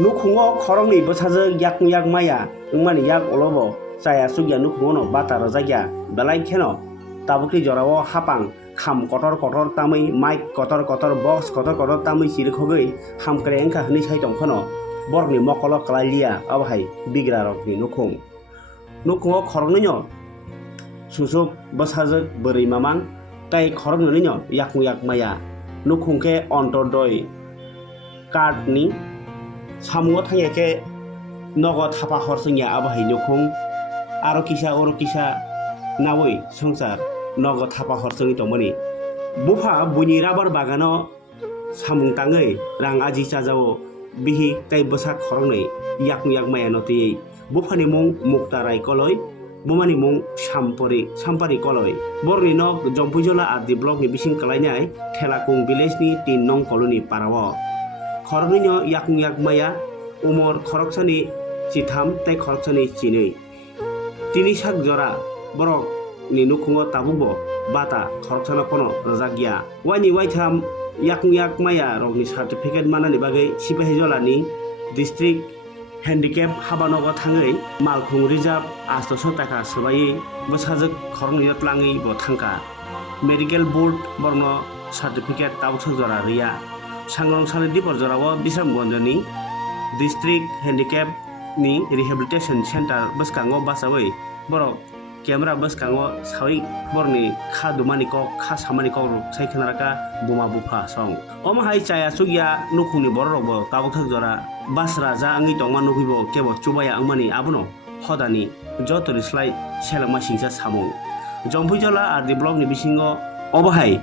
nukhungo khoroknwi bwsajak yak maya wngmani yak olobo chaya sugya nukhungo bata rojagya belai kheno tabukni jorao hapang kham kotor tamui mic kotor box kotor tamui sirkhogoi hamkre engkha hini sai tongkhono borni mokolo kalailia abhai bigra rokni nukhungo khoroknwi no susuk bwsajak bwrwi mamang tai khoroknwi no yak maya nukhungke ontodoi cardni samungo thangeke nogod hapa horsingya abahai nukhung aro kisa nawui songsar nogod hapa horsingi tongmani BUPHA buni rabar bagano samung tangai rang aji chajao bihi tai bwsak khoroknwi yak maya noti BUPHA ni mung muktarai koloi BUMA ni mung sampari koloi borni nok jompujola ardi block ni bising kalainai thelakung village ni 3 nong colony parawo khoroknwi no yak maya umor khoroksani chitham tai khoroksani chinui tini sak jora borok ni nukhungo tabukbo bata khoroksana kono rojakya wani waitham yak maya rokni certificate manani bagai SEPAHIJALA ni district handicap habanogo thangai malkhung reserve 800 taka swayi bwsajak khoroknwi tlangi bo thangka medical board borno certificate tabuk jora riya sangrong sani dipor jorao Bisamgonjoni district handicap ni rehabilitation center bwskango basawi borok camera bwskango sawi borni kha dumani kok kha samani kok sai khnaraka BUMA BUPHA song omahai chaya sugya nukhungni borok bo tabuk jora basra ja angi tongma nukibo kebo chubaya angmani abono hodani jotori slai selama singsa samung jompujola ardi block ni bisingo obahai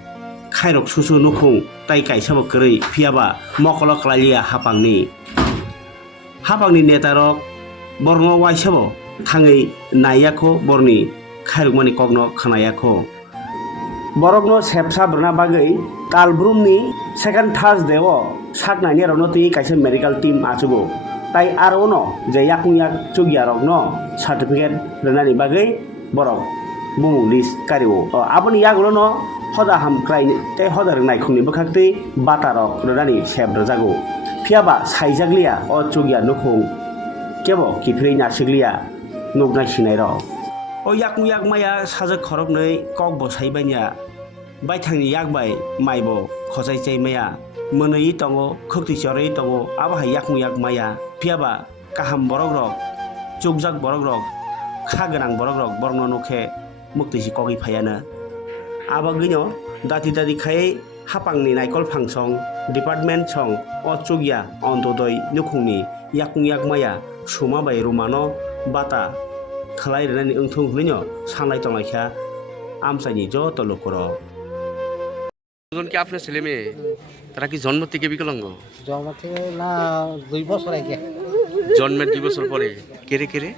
khairok susu nukhung tai kaisabo kwrwi phiaba mokolo kalailia hapangni netarok borno waisabo thangai naiyakho borni khairokmani kokno khanayakho borokno sepsap rwna bagui kalbrumni second Thursday o saknani rokno tui kaisa medical team achugo tai aro no je yak chugya rokno certificate rwnani bagui borok bumung list kario aboni yagulo no hoda hamkrai tei hoda naikhungni bwkhaktwi bata rok rwnani sep rwjago phiaba saijakliya o chugya nukhung kebo kifrei nasikliya nugnai sinai rok o yak maya sajak khoroknwi kok bo saibanya baithangni yakbai maibo khojai chaimaya mwnui tongo khukti chorui tongo abahai yak maya phiaba kaham borok rok chugjak borok rok kha gwnang borok rok borno nukhe muktisi kogi phayana abagino dati khai hapangni naikol phangsong department song o chugya ontodoi nukhungni yak maya suma bai rumano bata khalai rani ungthung hlinyo sanglai tonglaikha আমসাইনি যত লোকরা কি আপনার ছেলে মেয়ে তারা কি জন্ম থেকে বিকলাঙ্গ জন্ম থেকে না 2 বছর আগে জন্মের 2 বছর পরে কেরে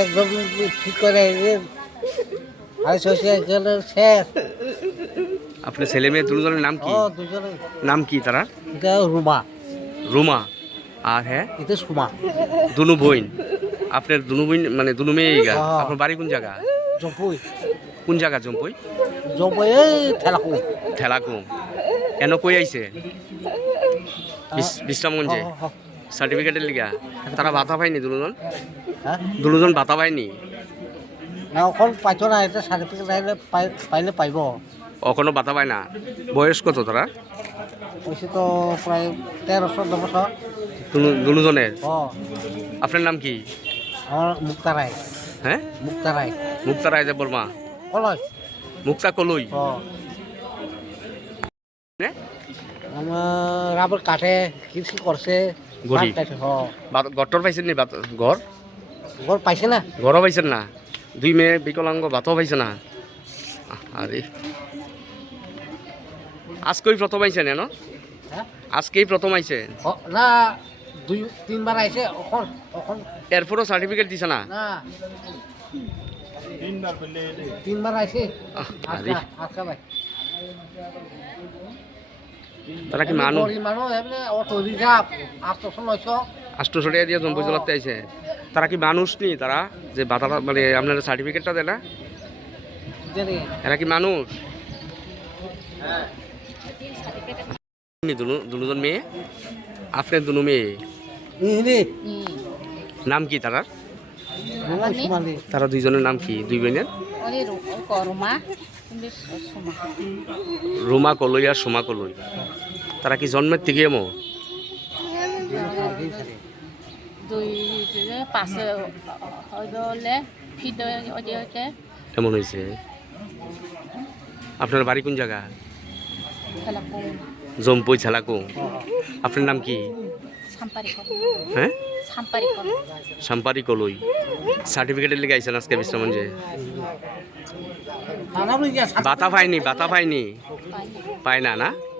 একদম ঠিক করে আর সোশ্যাল শেষ আপনার ছেলে মেয়ে দুজনের নাম কি দুজনের নাম কি তারা এটা রুমা আর হ্যাঁ এটা সুমা দুনু বইন আপনার দুনু বইন মানে দুনু মেয়েইগা আপনার বাড়ি কোন জায়গা জম্পুই কোন জায়গা জম্পুই ঠেলাকুম এন কই আইছে বিশ্রামগঞ্জে সার্টিফিকেটের লিগা তারা ভাতা পায়নি দুজন ভাতা পায়নি না এখন পাইতো না এটা সার্টিফিকেট পাইলে পাইব এখনো ভাতা পায় না বয়স কত তারা বয়স তো প্রায় 13-14 বছর দুজনের আপনার নাম কি আমার মুক্তা রায় হ্যাঁ মুক্তা রায় যে বর্মা কলই মুক্তা কলই আমার রাবার কাটে কৃষি করছে গটর পাইছেন নি ঘর পাইছে না ঘরও পাইছেন না 2 মেয়ে বিকলাঙ্গ ভাতও পাইছে না আরে আজকেই প্রথম আইছেন না আজকেই প্রথম আইছেন না 2-3 বার আইছে এখন এরপরও সার্টিফিকেট দিছে না তিনবার আইছে আচ্ছা ভাই তারা কি মানুষ অটো রিজার্ভ 800 টাকা দিয়ে জম্পু জলাতে আইছে তারা কি মানুষ নি তারা যে বাতা মানে আপনার সার্টিফিকেটটা দেয় না এরা কি মানুষ দুজন মেয়ে আপনার দুনো মেয়ে ইনি নাম কি তারা? আমার সুমালি তারা দুইজনের নাম কি, দুই বোনের? করমা সুমা রুমা কলই আর সোমা কলই। তারা কি জন্মের থেকে এমো? দুই পাশে হলে ফিড ওদিকে এমন হয়েছে। আপনার বাড়ি কোন জায়গা? খেলাকুম জম্পুই ছেলাকু। আপনার নাম কি? সাম্পারি কল হ্যাঁ, সাম্পারি কল সাম্পারি কলই। সার্টিফিকেটের লিগে আইছেন আজকে বিশ্রামঞ্জে? বাতা পাইনি, বাতা পাইনি, পায় না না?